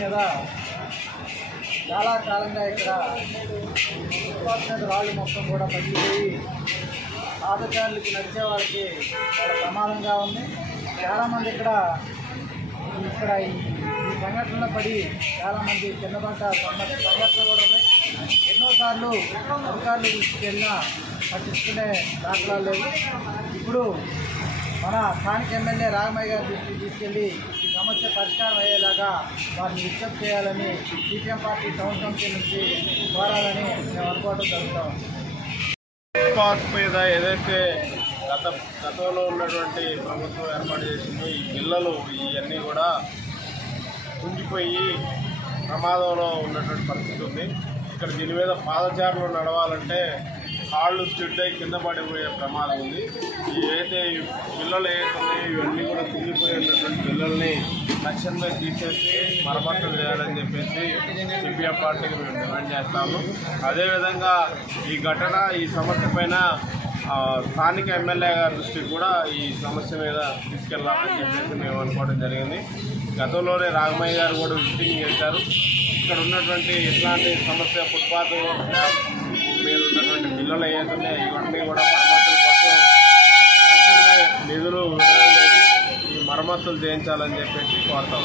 మీద చాలా కాలంగా ఇక్కడ ఫుట్పాత్ మీద రాళ్ళు మొత్తం కూడా పగిలిపోయి పాదచారులకి నడిచే వాళ్ళకి చాలా ప్రమాదంగా ఉంది. చాలామంది ఇక్కడ ఈ సంఘటనలో పడి చాలామంది కిందపడ్డ సంఘటనలు కూడా ఉన్నాయి. ఎన్నోసార్లు అధికారులు తీసుకెళ్ళినా పట్టించుకునే దాఖలాలు లేవు. ఇప్పుడు మన స్థానిక ఎమ్మెల్యే రాఘమయ్య గారి దృష్టికి తీసుకెళ్లి ఈ సమస్య పరిష్కారం అయ్యేలాగా వారిని విజ్ఞప్తి చేయాలని సిపిఎం పార్టీ టౌన్ కమిటీ నుంచి కోరాలని మేము అనుకోవడం జరుగుతాం. ఫుట్పాత్ మీద ఏదైతే గతంలో ఉన్నటువంటి ప్రభుత్వం ఏర్పాటు చేసిందో ఈ పిల్లలు ఇవన్నీ కూడా కుంగిపోయి ప్రమాదంలో ఉన్నటువంటి పరిస్థితి ఉంది. ఇక్కడ దీని మీద పాదచారులు నడవాలంటే కాళ్ళు స్లిడ్ అయి కింద పడిపోయే ప్రమాదం ఉంది. ఏదైతే పిల్లలు ఉన్నాయో ఇవన్నీ కూడా కుంగిపోయి ఉన్నటువంటి పిల్లల్ని తక్షణమే తీసేసి మరమ్మతులు చేయాలని చెప్పేసి సిపిఎం పార్టీకి మేము డిమాండ్ చేస్తాము. అదేవిధంగా ఈ ఘటన ఈ సమస్య పైన స్థానిక ఎమ్మెల్యే గారి దృష్టికి కూడా ఈ సమస్య మీద తీసుకెళ్లాలని చెప్పేసి మేము అనుకోవడం జరిగింది. గతంలోనే రాఘమయ్య గారు కూడా విజిటింగ్ చేశారు. ఇక్కడ ఉన్నటువంటి ఇట్లాంటి సమస్య ఫుట్పాత్ మీద ఉన్నటువంటి పిల్లలు ఏదైతే ఇవన్నీ కూడా మరమ్మతుల కోసం తక్షణమే నిధులు విడుదల చేసి ఈ మరమ్మతులు చేయించాలని చెప్పేసి కోరుతాం.